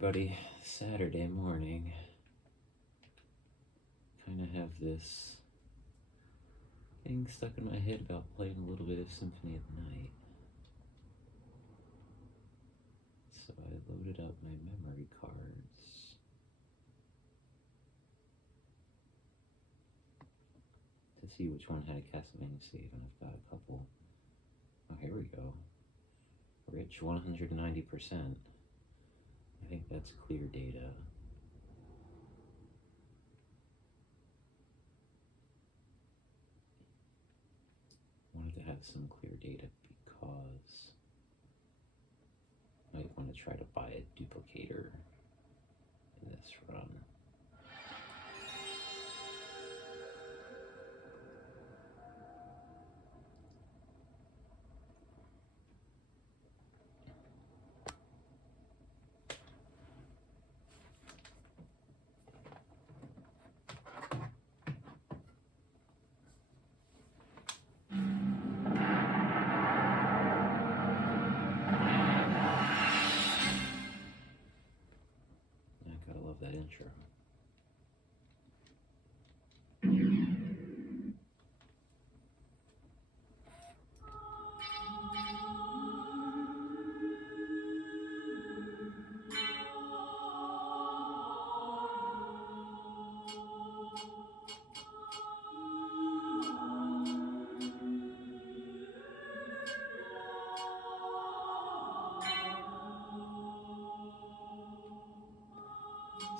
everybody. Saturday morning. Kind of have this thing stuck in my head about playing a little bit of Symphony at night. So I loaded up my memory cards. To see which one had a Castlevania save, and I've got a couple. Oh, here we go. Rich 190%. I think that's clear data. Wanted to have some clear data because I might want to try to buy a duplicator in this run. That intro.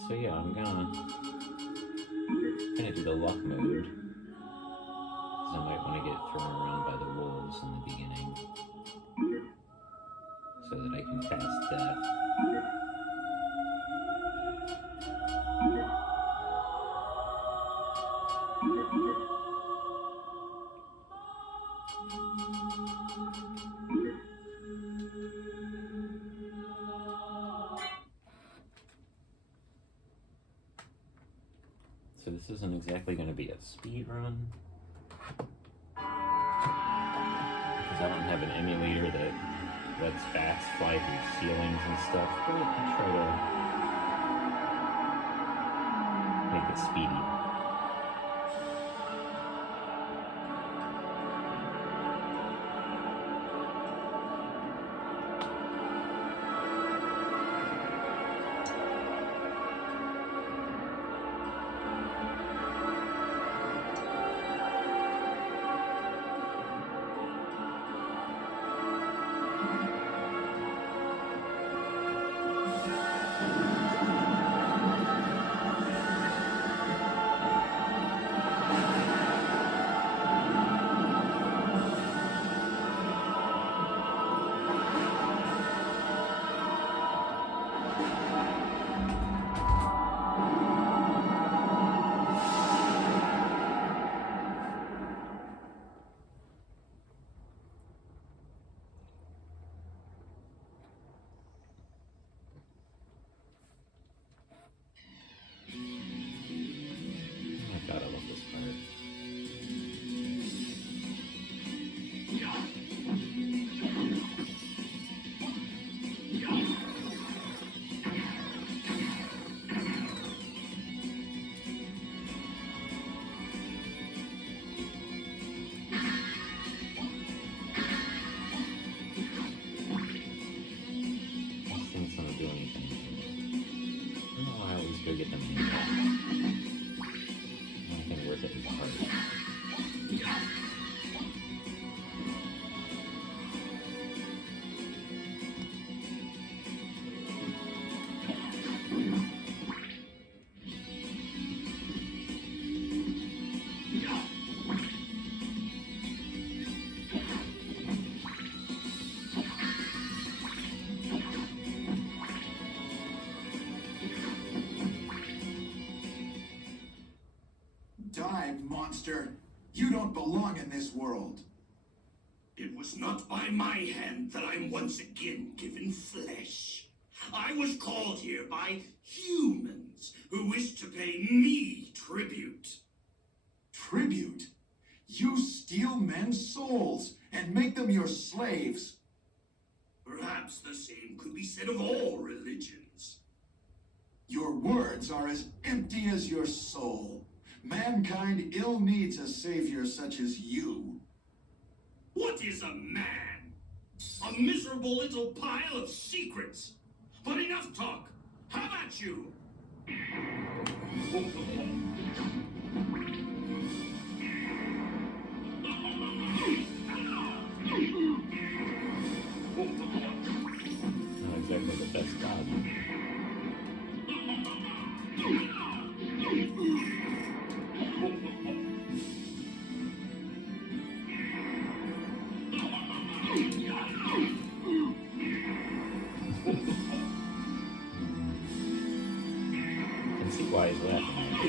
So yeah, I'm gonna do the luck mode, because I might want to get thrown around by the wolves in the beginning, so that I can cast death. So this isn't exactly going to be a speed run, because I don't have an emulator that lets bats fly through ceilings and stuff, but I can try to make it speedy. Get them in there. Nothing worth it is hard. Die, monster! You don't belong in this world. It was not by my hand that I'm once again given flesh. I was called here by humans who wish to pay me tribute. Tribute? You steal men's souls and make them your slaves. Perhaps the same could be said of all religions. Your words are as empty as your soul. Mankind ill needs a savior such as you. What is a man? A miserable little pile of secrets. But enough talk. How about you? Not exactly the best god. Can see why he's laughing at me.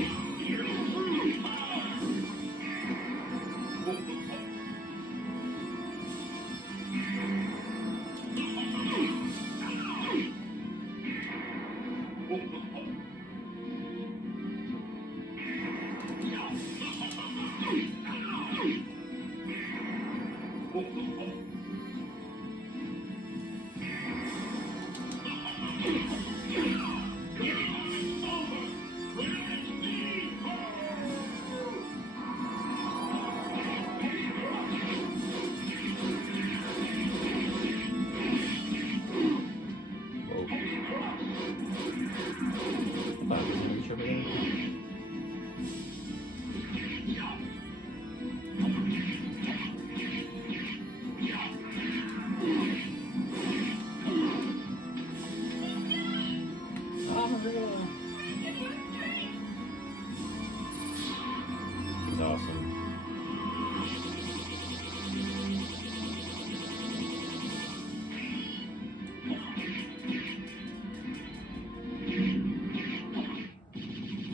He's awesome.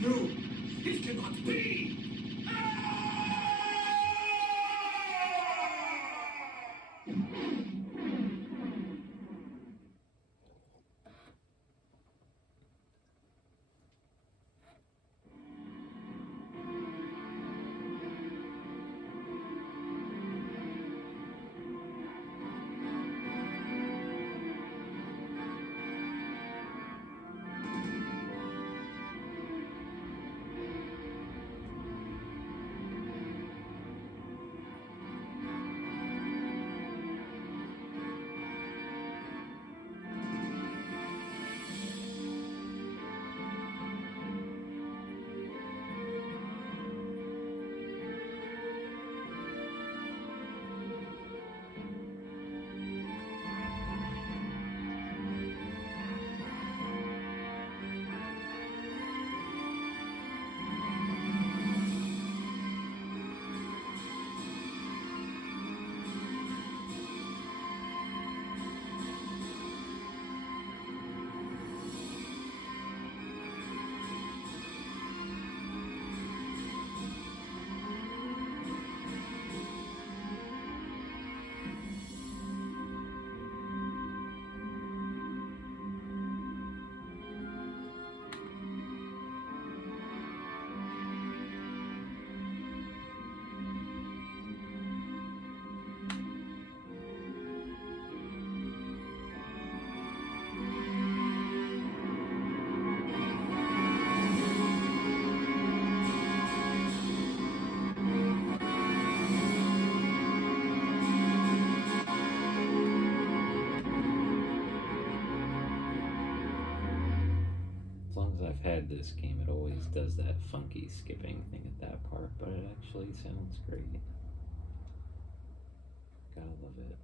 No, it cannot be. As long as I've had this game, it always does that funky skipping thing at that part, but it actually sounds great. Gotta love it.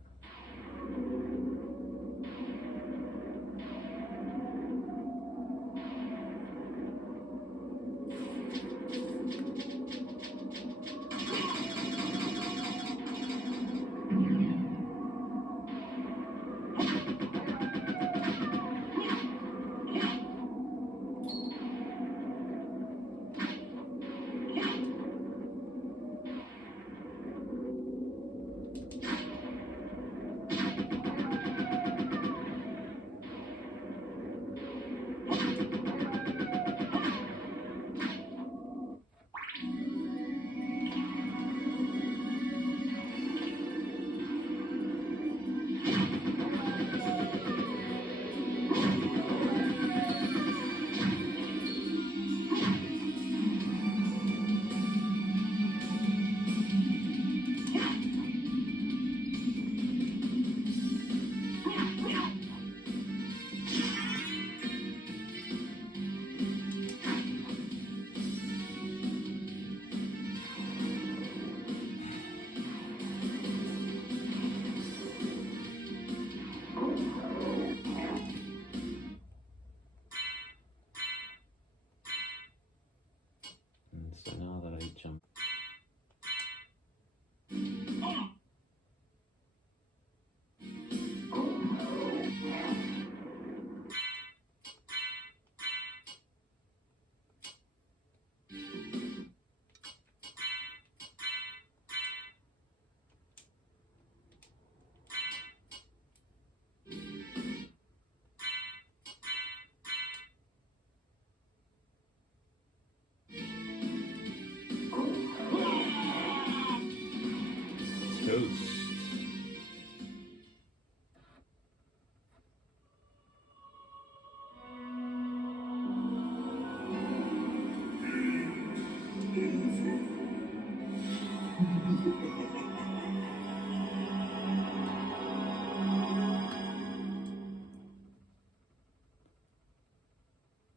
Ghost.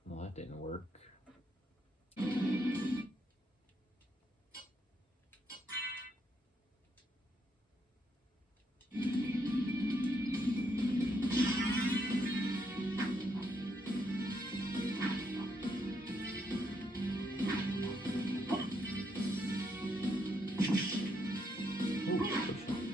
Well, that didn't work. Ooh, push on.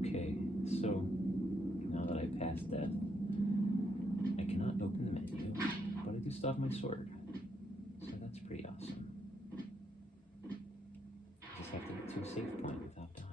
Okay, so now that I passed death, I cannot open the menu, but I do still have my sword. So that's pretty awesome. I just have to get to a safe point without dying.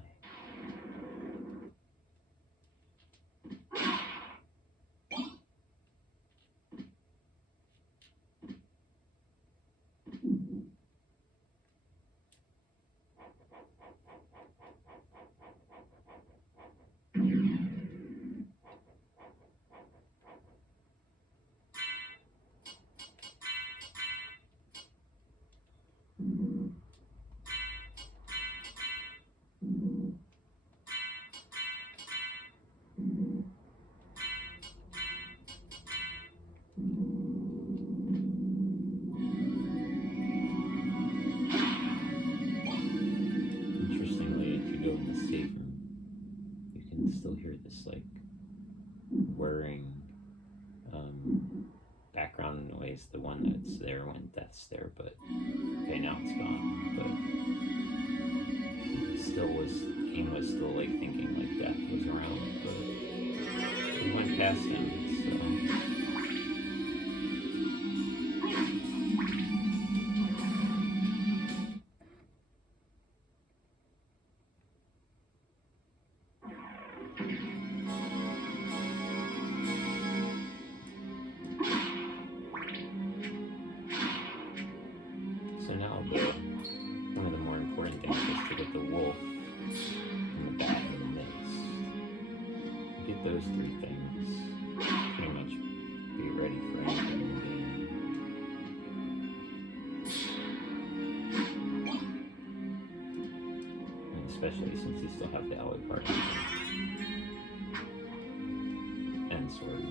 Interestingly, if you go in the safe room, you can still hear this like whirring background noise, the one that's there when death's there, but okay, now it's gone. But still game was still like thinking like death was around, but we went past him, so. So now one of the more important things is to get the wolf and the bat and the mist. Get those three things, pretty much be ready for anything in the game. And especially since you still have the alloy part and sword.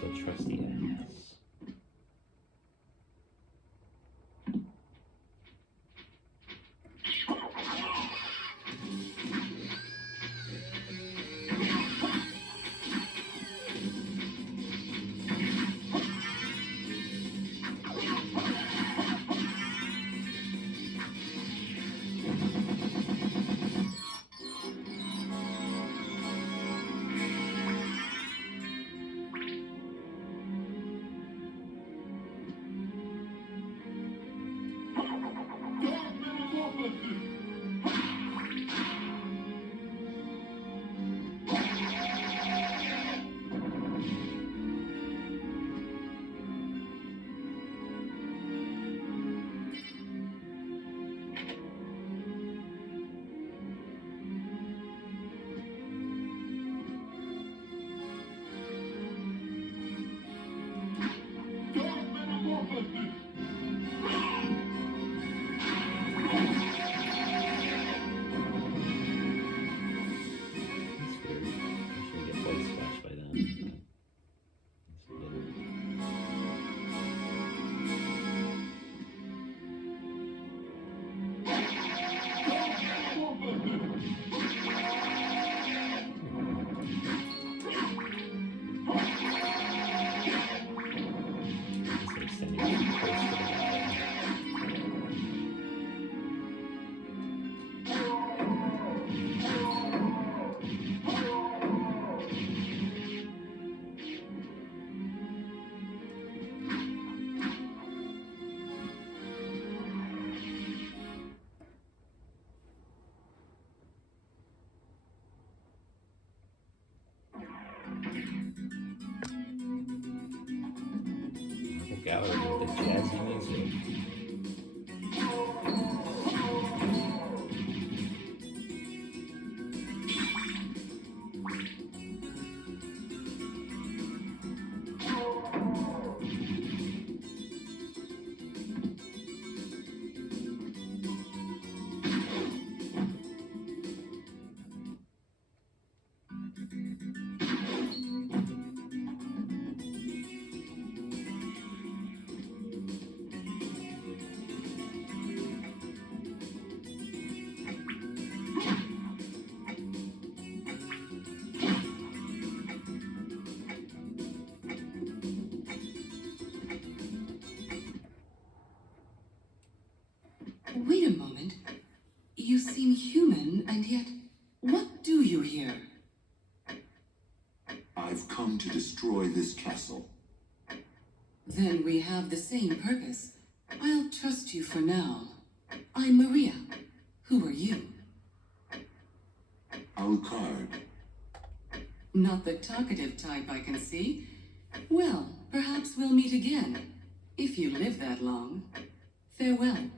The trusty axe. weird. I should get blood splash by then. But it's good. It's like standing too close to the guy. Marble gallery with the jazzy music. Wait a moment. You seem human, and yet, what do you here? I've come to destroy this castle. Then we have the same purpose. I'll trust you for now. I'm Maria. Who are you? Alucard. Not the talkative type, I can see. Well, perhaps we'll meet again. If you live that long. Farewell.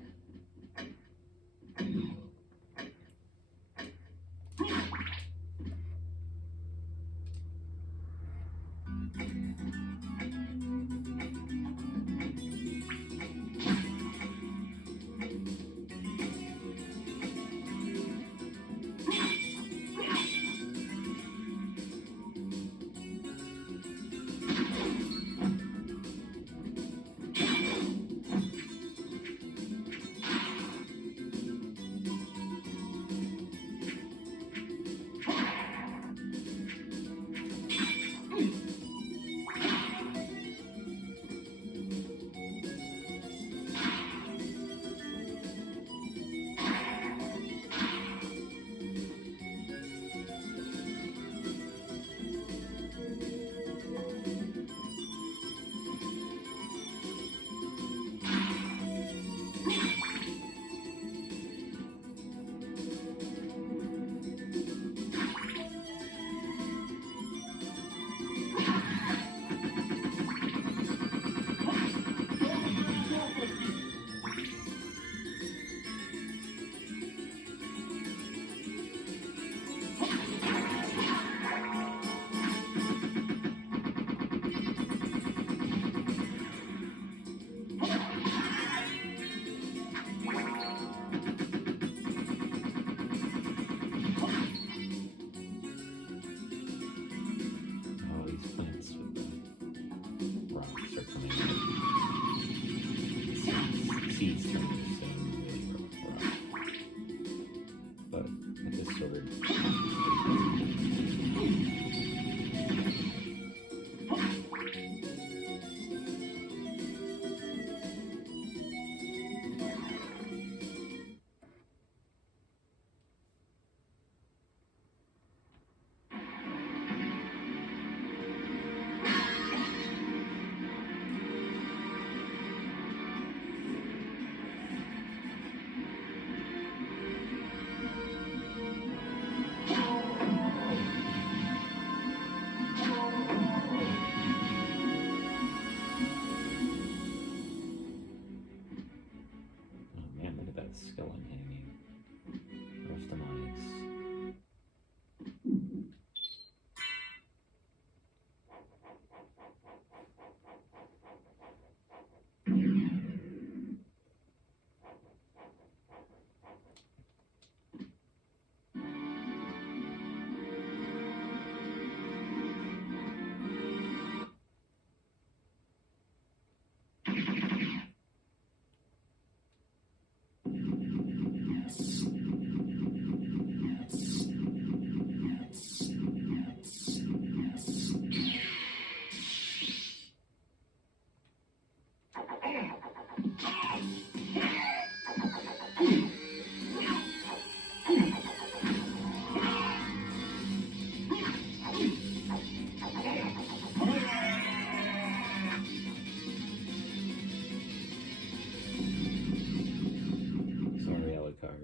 Sorry, Alucard.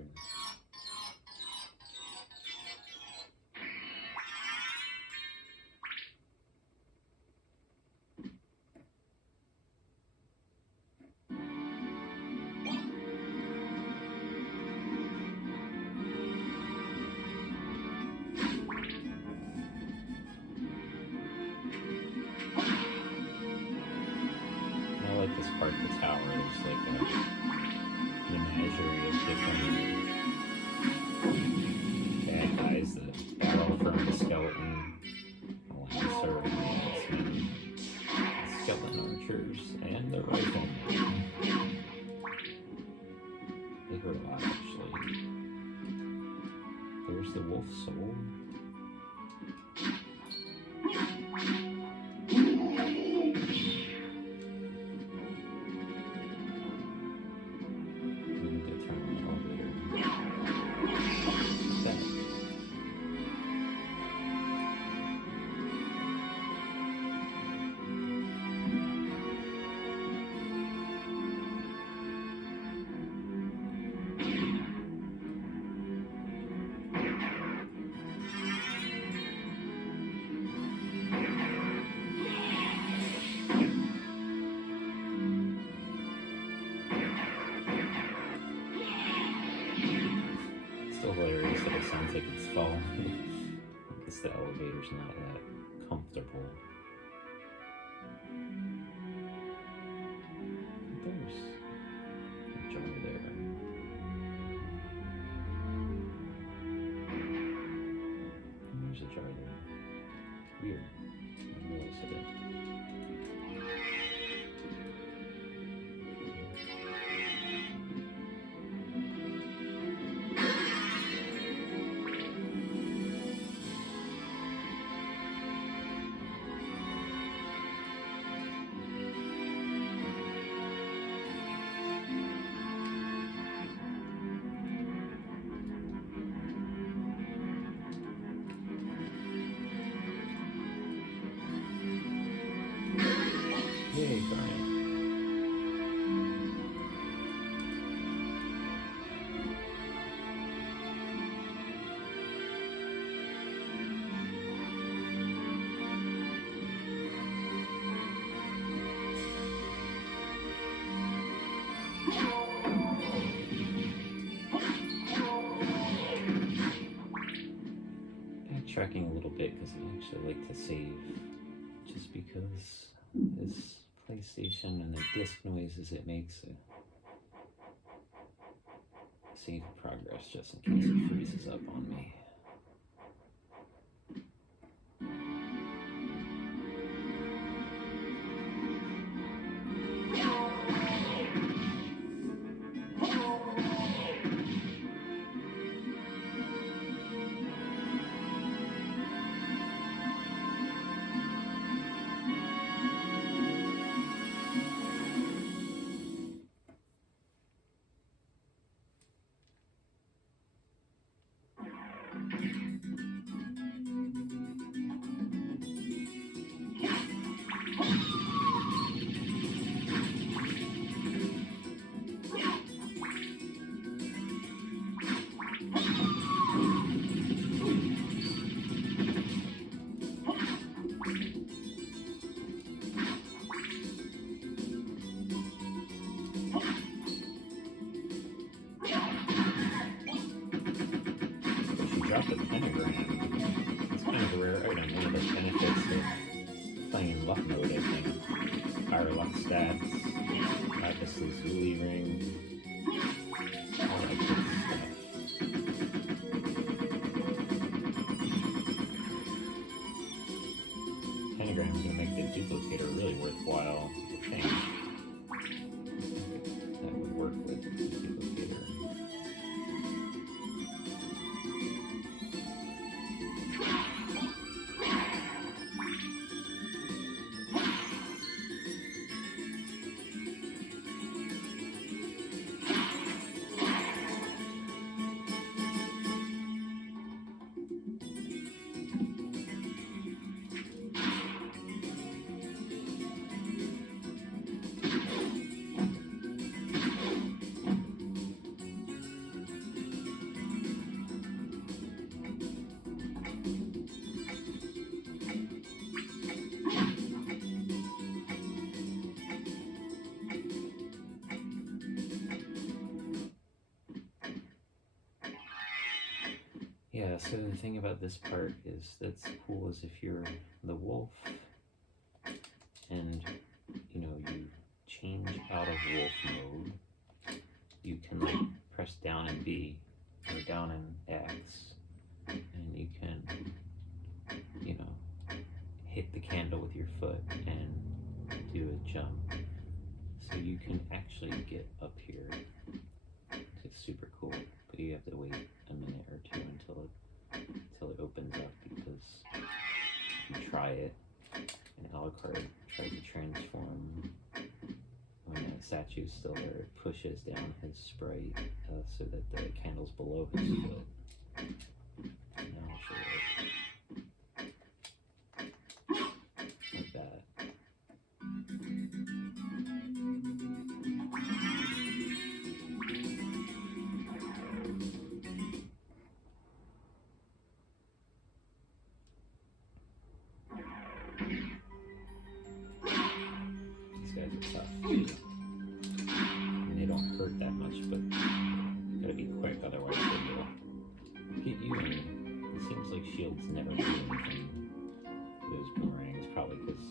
I like this part of the tower. There's like a menagerie of different bad guys that battle from the skeleton, lancer, and skeleton archers, and the riflemen. They hurt a lot, actually. There's the wolf soul. Hilarious that it sounds like it's falling. I guess the elevator's not that comfortable. There's a jar there. There's a jar there. Weird. I didn't realize it. Yay, Brian. Backtracking a little bit because I actually like to save, just because this PlayStation and the disc noises it makes, save progress just in case it freezes up on me. Yeah, so the thing about this part is that's cool is if you're the wolf and you know you change out of wolf mode, you can like press down and B or down and X, and you can, you know, hit the candle with your foot and do a jump. So you can actually get up here. It's super cool, but you have to wait a minute or two until it opens up, because if you try it and Alucard tries to transform when the statue's still there, it pushes down his sprite so that the candle's below his foot. Now I'll show you. Like that. These guys are tough too. And they don't hurt that much, but you gotta be quick, otherwise they will get you. And it seems like shields never do anything to those boomerangs, probably because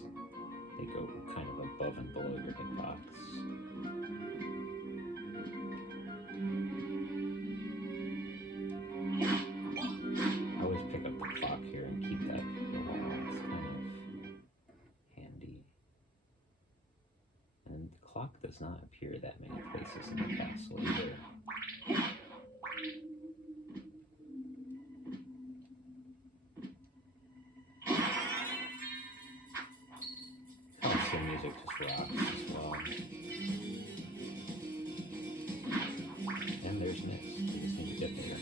they go kind of above and below your hitbox. I always pick up the clock here and keep that for a while. It's kind of handy. And the clock does not appear that many places in the castle either. Console music just rocks as well. And there's miss. You just need to get there.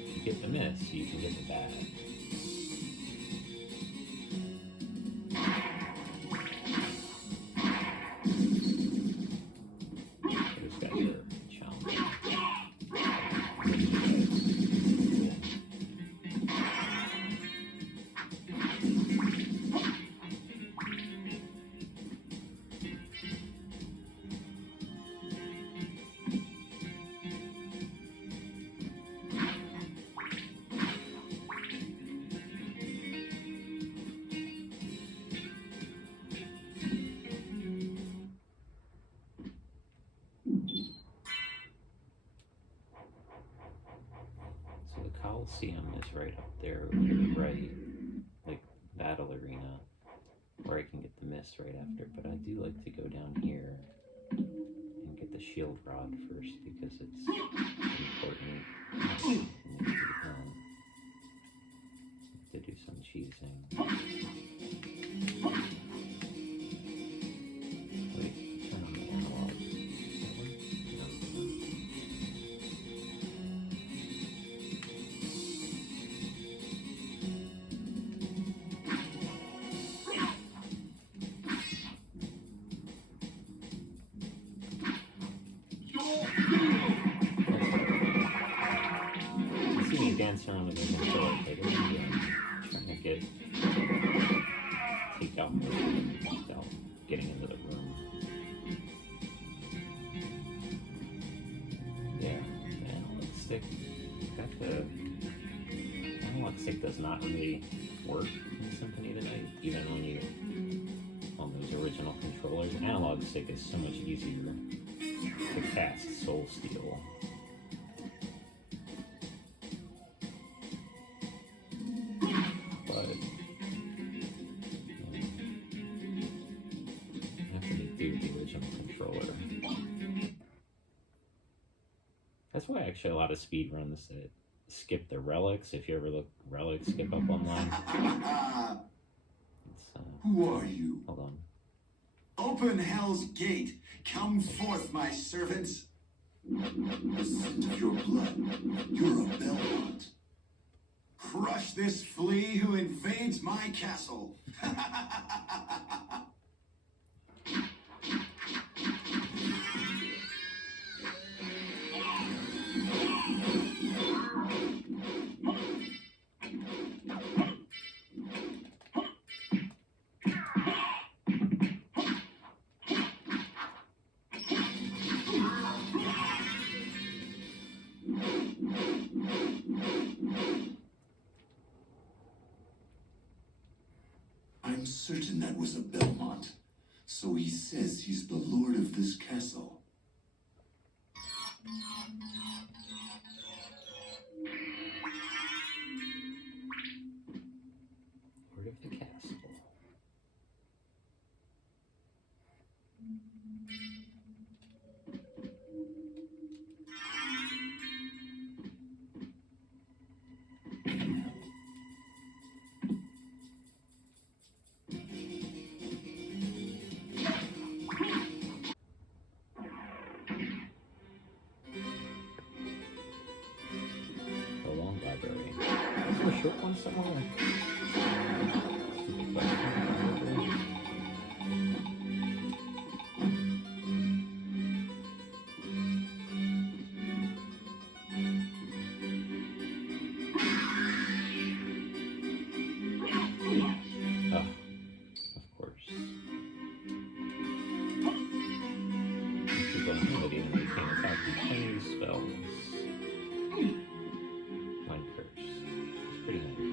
If you get the miss, you can get the bad. Those guys are challenging. So the Coliseum is right up there over to the right, like Battle Arena, where I can get the miss right after, but I do like to go down here and get the shield rod first because it's important. To do some cheesing. Wait, turn on the analog. You see me dance around with those controller tables. Trying to take out most of them without getting into the room. Yeah, the analog stick. The analog stick does not really work in Symphony tonight, even when you on those original controllers. Analog stick is so much easier to cast Soul Steel. That's why actually a lot of speed runs that skip the relics. If you ever look relics skip up online. Who are you? Hold on. Open Hell's Gate. Come forth, my servants. The scent of your blood. You're a Belmont. Crush this flea who invades my castle. certain that was a Belmont. So he says he's the lord of this castle. Lord of the castle. The long library. Is there a short one somewhere? Stupid question. Oh, of course. These people know the enemy can't attack with any spells. One curse. It's pretty handy.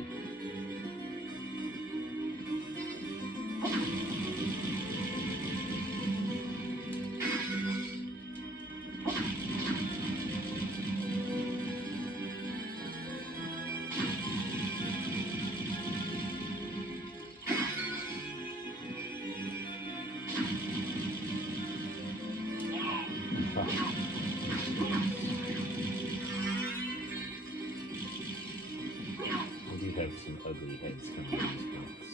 I do have some ugly heads coming in these books.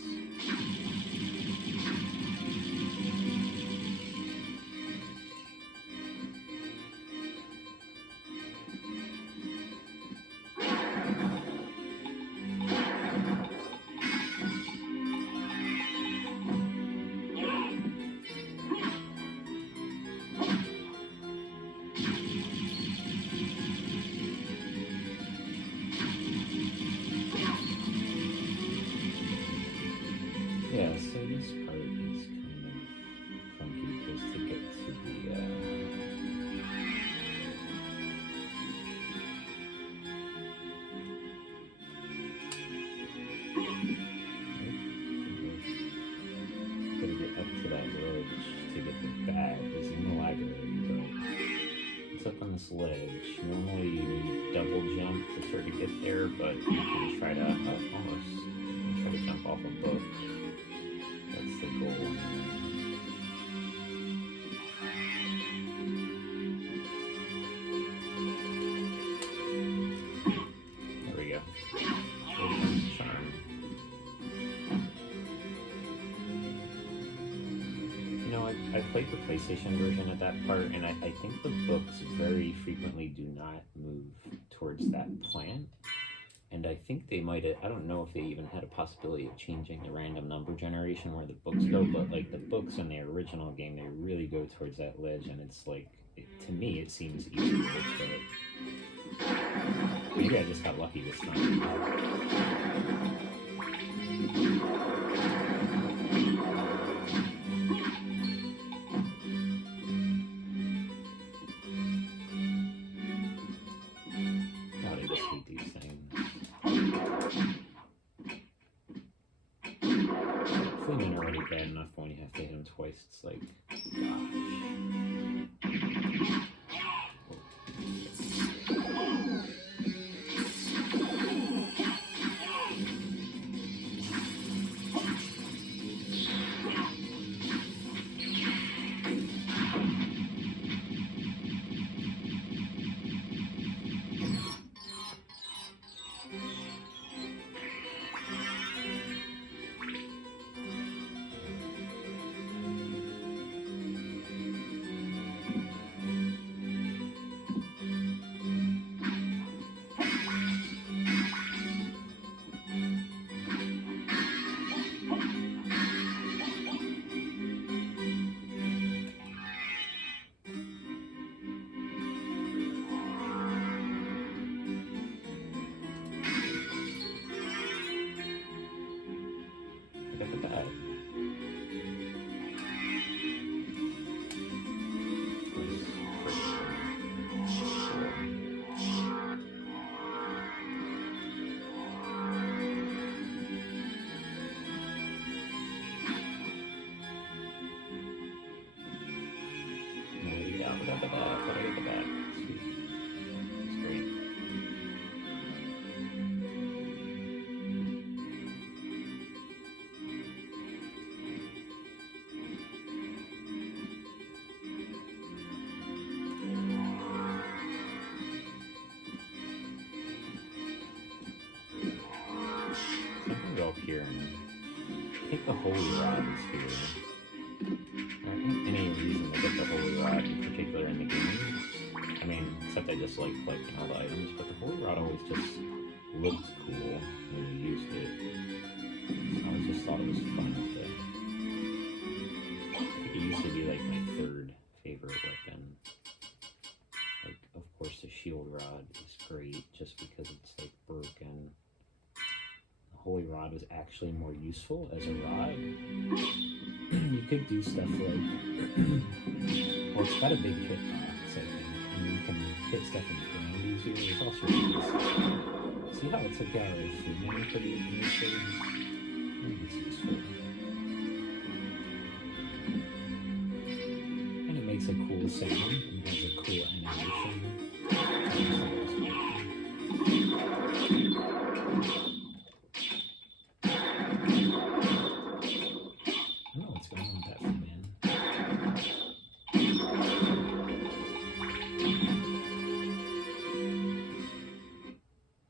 Yeah, so this part is kind of funky because to get to the gotta get up to that ledge to get the bag. It's in the library, but it's up on this ledge. Normally you need double jump to sort of get there, but you can try to almost try to jump off a book. That's the goal. There we go. Charm. You know, I played the PlayStation version at that part, and I think the books very frequently do not move towards that plant. And I think they might have, I don't know if they even had a possibility of changing the random number generation where the books go, but like the books in the original game, they really go towards that ledge, and it's like, to me, it seems easier, but maybe I just got lucky this time. God, I just hate these things. Fleemen are already bad enough, but when you have to hit them twice, it's like, Sweet. It's great. So I'm gonna go up here and I think the Holy Rod is here. There ain't any reason to get the Holy Rod in particular in the game. I mean, except I just like collecting all the items, but the Holy Rod always just looked cool when you used it. I always just thought it was fun to... I think it used to be like my third favorite weapon. Like, of course the Shield Rod is great just because it's like broken. The Holy Rod is actually more useful as a rod. You could do stuff like... well, it's got a big hitbox, I think. And you can hit stuff in the ground easier. There's all sorts of good stuff. See how it took out a Freeman pretty easily? I think it's useful. And it makes a cool sound and has a cool animation. I don't know what's going on with that Freeman.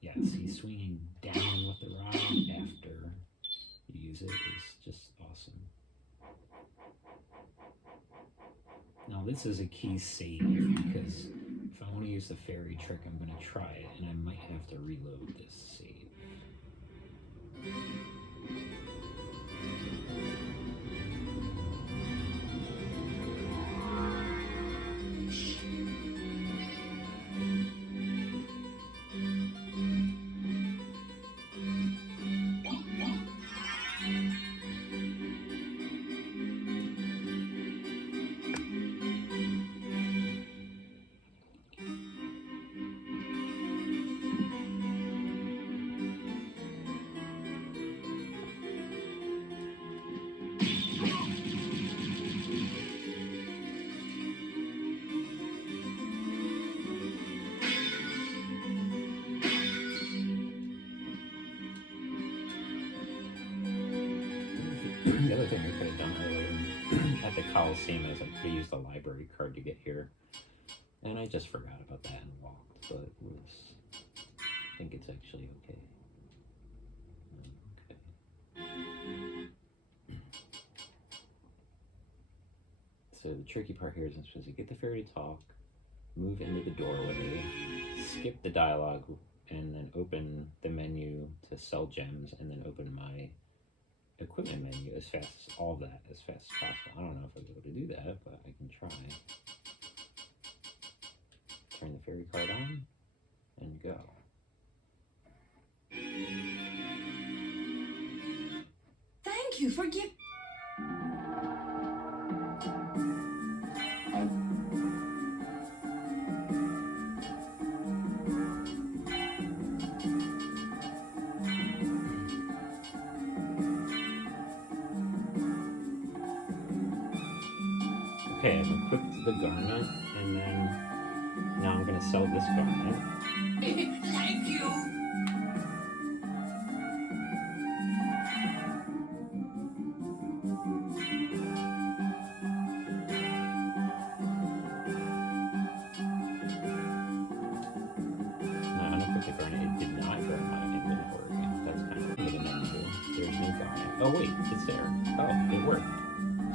Yeah, see, swinging down with the rod after you use it is just awesome. Now this is a key save because if I want to use the fairy trick, I'm going to try it and I might have to reload this save. The other thing I could have done earlier at the Coliseum is I could have used a library card to get here. And I just forgot about that and walked, but it was... I think it's actually okay. So the tricky part here is I'm supposed to get the fairy to talk, move into the doorway, skip the dialogue, and then open the menu to sell gems, and then open my equipment menu as fast as possible. I don't know if I'll be able to do that, but I can try. Turn the fairy card on and go. Thank you for giving. Okay, I've equipped the garment, and then now I'm going to sell this garment. Thank you. No, unequipped the garment. It did not go in my inventory. That's kind of weird. The menu. There's no garment. Oh wait, it's there. Oh, it worked.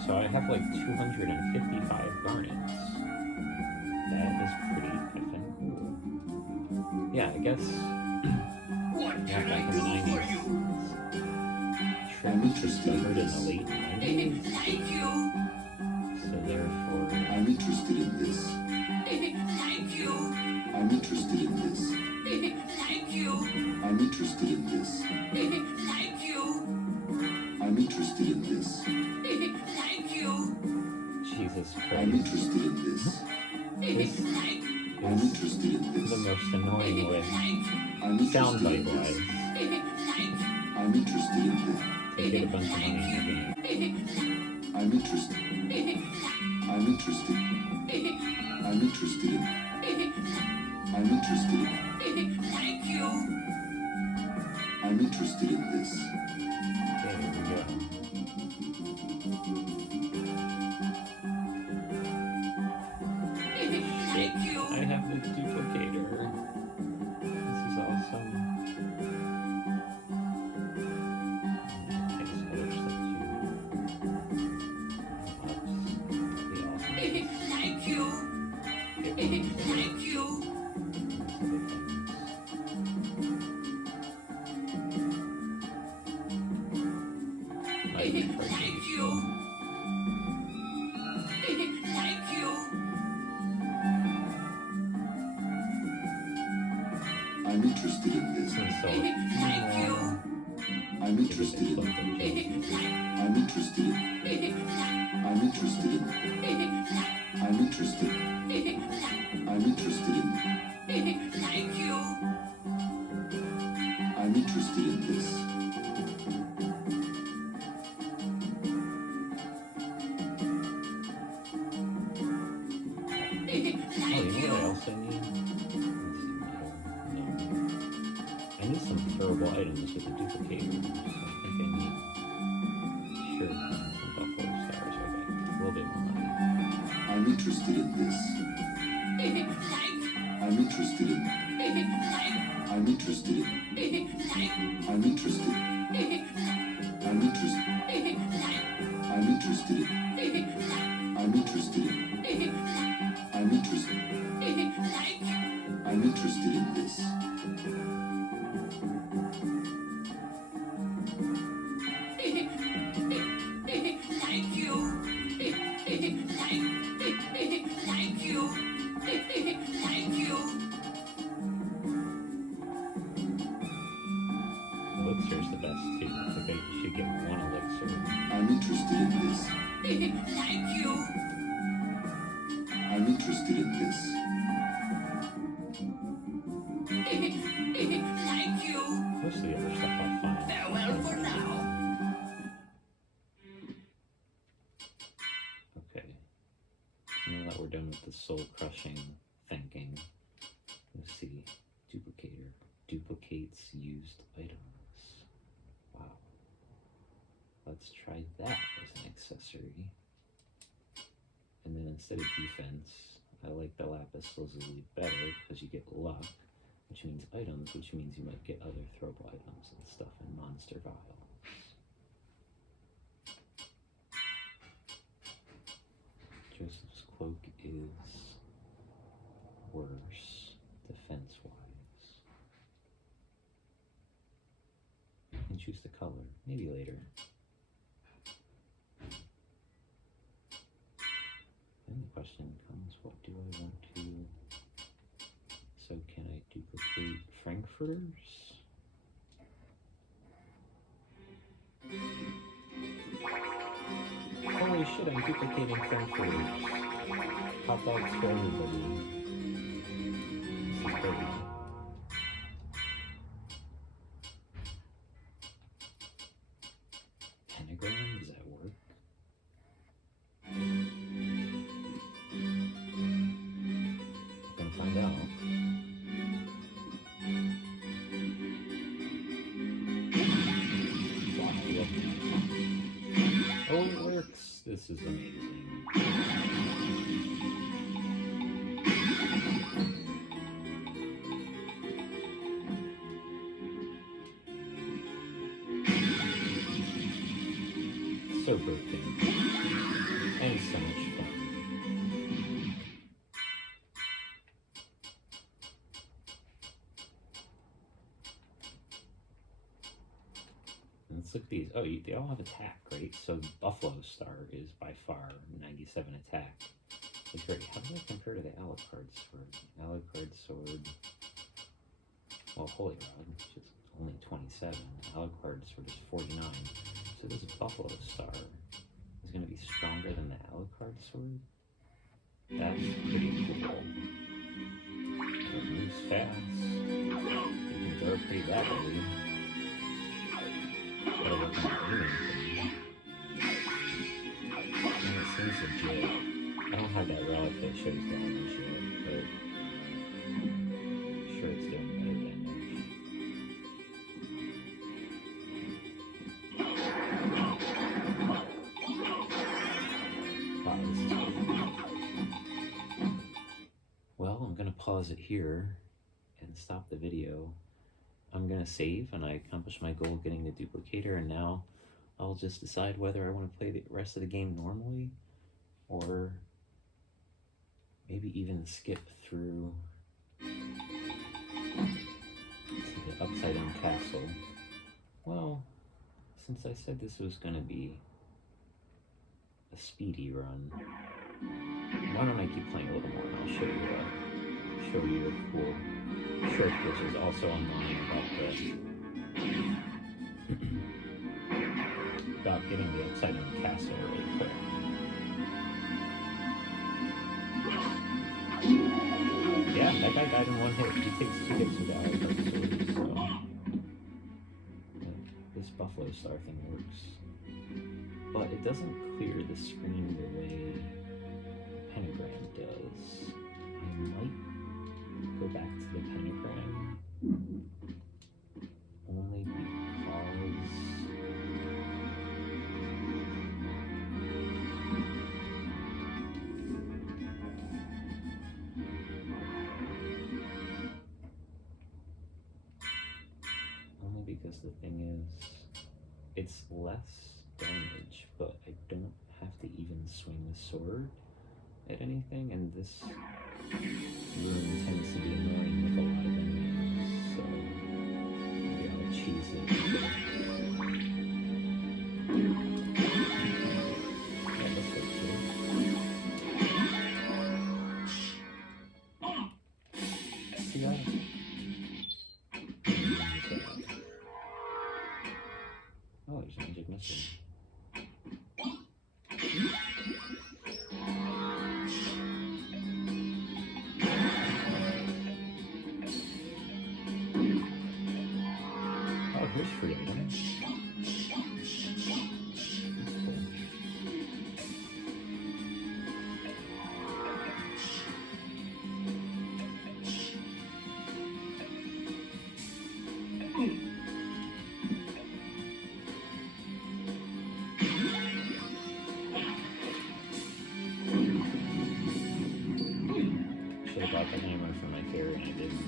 So I have like 255 garnets. That is pretty effing cool. Yeah, I guess. What Yeah, can I back in do the for 90s. you? Shrimp was discovered in the late 90s. Thank you. So therefore, I'm interested in this. Thank you. I'm interested in this. Thank you. I'm interested in this. Thank you. I'm interested in this. Thank you. Jesus I'm Christ, interested in this. this I'm is interested in the this. most annoying way, I'm interested soundbite in this. wise, I'm interested in this. to get a bunch of money in the game. I'm interested. I'm interested. I'm interested in. I'm interested in. Thank you. I'm interested in this. Okay, here we go. Thank you. I have the duplicator. This is awesome. Okay, so there's the two ups. Be awesome. Thank you. Okay, Thank you. Thank Thank you. Thank you. I'm interested in this. Thank you. I'm interested in. I'm interested in. I'm interested in. I'm interested. I'm interested in. Thank you. I'm interested in this. Oh, you know what else I need? I need some throwable items with a duplicator. So I think I need some buffalo stars. Okay, a little bit more money. I'm interested in this. I'm interested in. I'm interested in. I'm interested. I'm interested. I'm interested in. I'm interested in. I'm interested. I'm interested in this. Thank you. Thank you. Thank you. Elixir's the best too. I think I should get one elixir. I'm interested in this. Thank you. I'm interested in this. Thank you. Most of the other stuff I'll find. Farewell for now. Okay. Now that we're done with the soul-crushing thinking, let's see. Duplicator. Duplicates used items. Wow. Let's try that as an accessory. And then instead of defense, I like the lapis lazuli better because you get luck, which means items, which means you might get other throwable items and stuff in monster vials. Joseph's cloak is worse defense-wise. And choose the color, maybe later. Then the question comes, what do I want to... So can I duplicate Frankfurters? Holy shit, I'm duplicating Frankfurters. Hot dogs for everybody. This is great. Pentagram, does that work? Gonna find out. Oh, it works. This is amazing. So broken. And so much fun. Let's look at these. Oh, they all have attack, right? So Buffalo Star is by far 97 attack. It's great. How does that compare to the Alucard Sword? Alucard Sword, well, Holy Rod, which is only 27. Alucard Sword is 49. So this Buffalo Star is going to be stronger than the Alucard Sword? That's pretty cool. It moves fast. You can throw pretty rapidly. Gotta work on the aiming thing. And it seems legit. I don't have that relic that shows damage yet, but I'm sure it's doing better damage. Wow, this is good. Well, I'm gonna pause it here and stop the video. I'm gonna save, and I accomplished my goal of getting the duplicator, and now I'll just decide whether I want to play the rest of the game normally, or maybe even skip through to the upside down castle. Well, since I said this was gonna be a speedy run, why don't I keep playing a little more, and I'll show you a cool trick which is also online about getting the upside down castle really quick. Yeah, that guy died in one hit. He takes 2 hits without a sword, so this Buffalo Star thing works. But it doesn't clear the screen the way Pentagram does. I might go back to the Pentagram only because the thing is, it's less damage, but I don't have to even swing the sword at anything, and this room tends to be annoying with a lot of enemies, so maybe I'll cheese it. Yeah, this works too. See that? Oh, there's a magic missile. Oh, here's free items. Should have bought the hammer for my fairy and I didn't.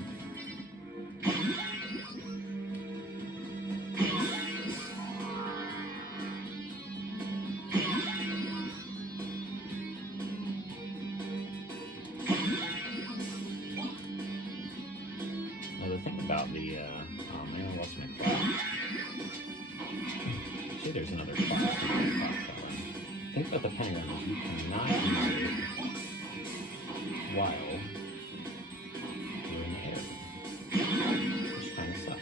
Now the thing about the, oh man, I lost my clock. Actually, there's another clock. The thing about the pentagram is you cannot use it while you're in the air, which kind of sucks.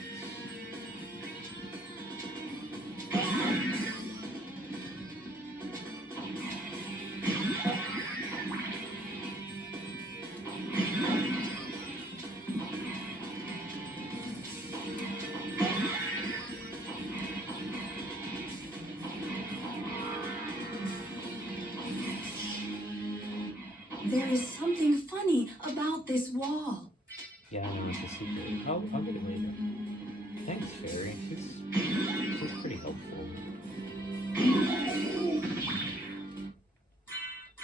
There is something funny about this wall. Yeah, I know it's a secret. I'll get it later. Thanks, Fairy. She's pretty helpful.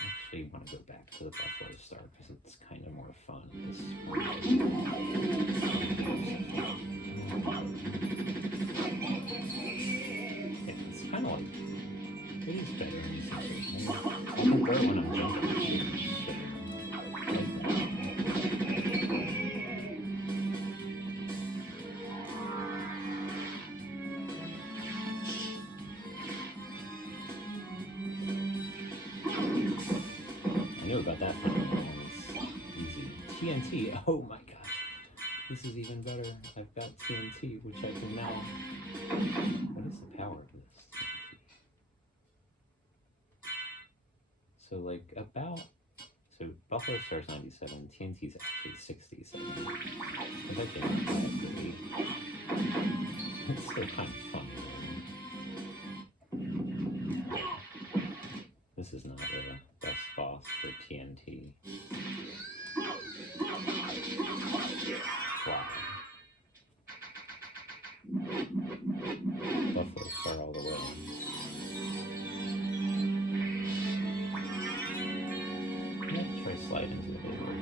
Actually, want to go back to the Buffalo Star because it's kind of more fun. It's kind of like, it is better in these situations. I can throw it when I'm jumping. About that phenomenon. It's easy. TNT, oh my gosh. This is even better. I've got TNT, which I can now... What is the power of this? So like about... So Buffalo Star's 97, TNT's actually 67. If I can it's still kind of fun. This is not the best boss for TNT. Wow. Buffalo Star all the way. Yeah, try slide into the door.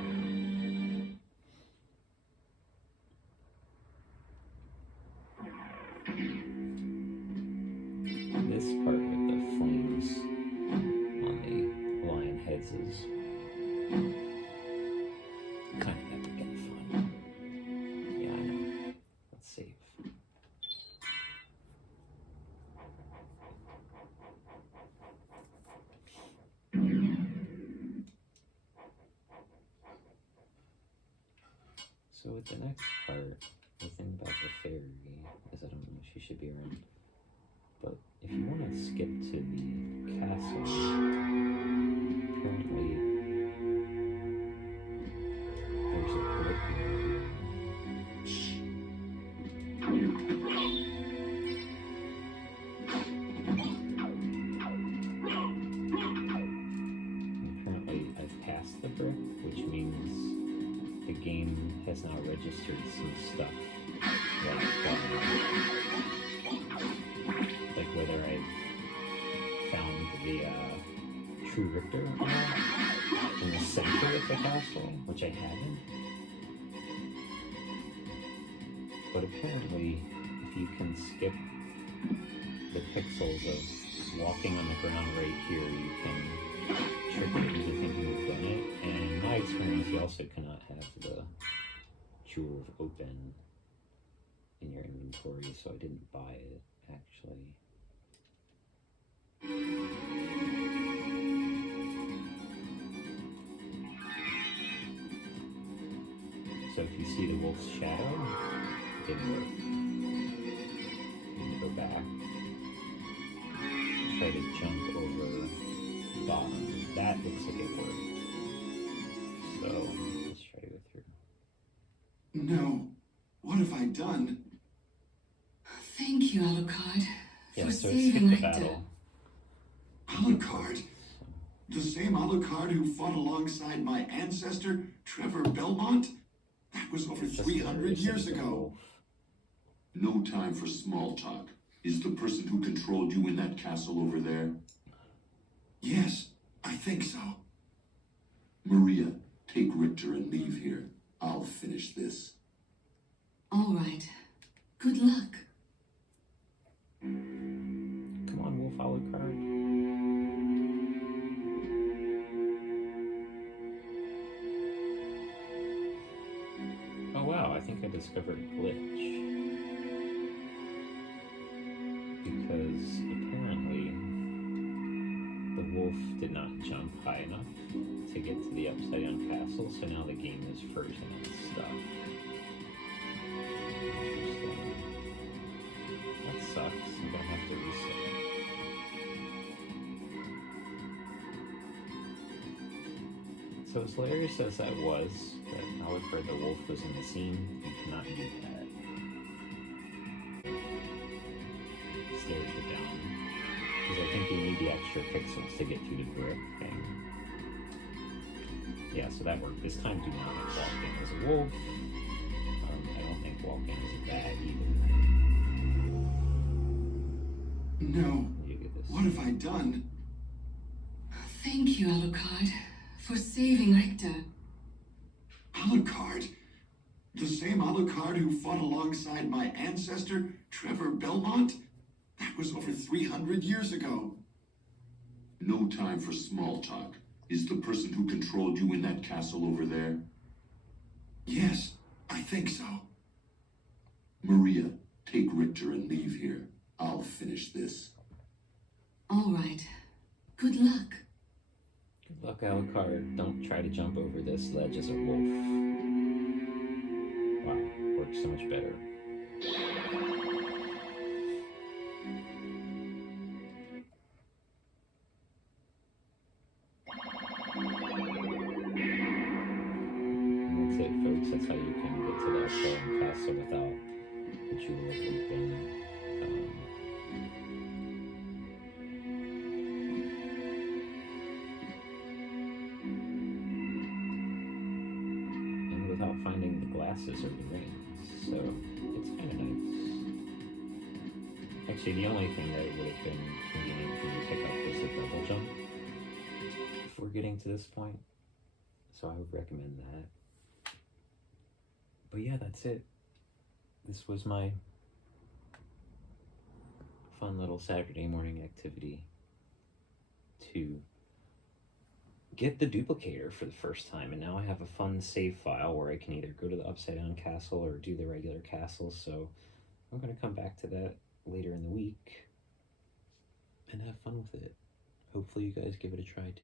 This part with the flames on the lion heads is kind of epic and fun. Yeah, I know. Let's save. So with the next part, the thing about the fairy is I don't know if she should be around. But if you want to skip to the castle, apparently there's a brick here. Apparently I've passed the brick, which means the game has now registered some stuff like whether I've found the true Richter in the center of the castle, which I haven't. But apparently, if you can skip the pixels of walking on the ground right here, you can trick it into thinking you've done it. And in my experience, you also cannot have the Jewel of Open in your inventory, so I didn't buy it, actually. So if you see the wolf's shadow, it didn't work. You need to go back. Try to jump over the bottom. That looks like it worked. So let's try to go through. No. What have I done? Thank you, Alucard, Yeah, for so it saving skipped the Richter. battle. Alucard? The same Alucard who fought alongside my ancestor, Trevor Belmont? That was over Just 300 years the ago. wolf. No time for small talk. Is the person who controlled you in that castle over there? Yes, I think so. Maria, take Richter and leave here. I'll finish this. All right. Good luck. Come on, Wolf Alucard. Oh wow, I think I discovered a glitch. Because apparently the wolf did not jump high enough to get to the upside down castle, so now the game is frozen and stuck. Interesting. That sucks. I'm gonna have to reset it. So as hilarious as that was, that Alucard the wolf was in the scene, you cannot do that. Stairs are down. Because I think you need the extra pixels to get through the brick thing. Yeah, so that worked. This time do not walk in as a wolf. I don't think walk in is bad either. No. You get this. What have I done? Thank you, Alucard, for saving Richter. Alucard? The same Alucard who fought alongside my ancestor, Trevor Belmont? That was over 300 years ago. No time for small talk. Is the person who controlled you in that castle over there? Yes, I think so. Maria, take Richter and leave here. I'll finish this. All right. Good luck. Good luck, Alucard. Don't try to jump over this ledge as a wolf. Wow, works so much better. And that's it, folks. That's how you can get to that castle without the Jewel of Open. glasses are the rings, so it's kind of nice. Actually, the only thing that would have been convenient for me to pick up was the double jump if we're getting to this point, so I would recommend that. But yeah, that's it. This was my fun little Saturday morning activity to get the duplicator for the first time, and now I have a fun save file where I can either go to the upside down castle or do the regular castle, so I'm going to come back to that later in the week and have fun with it. Hopefully you guys give it a try too.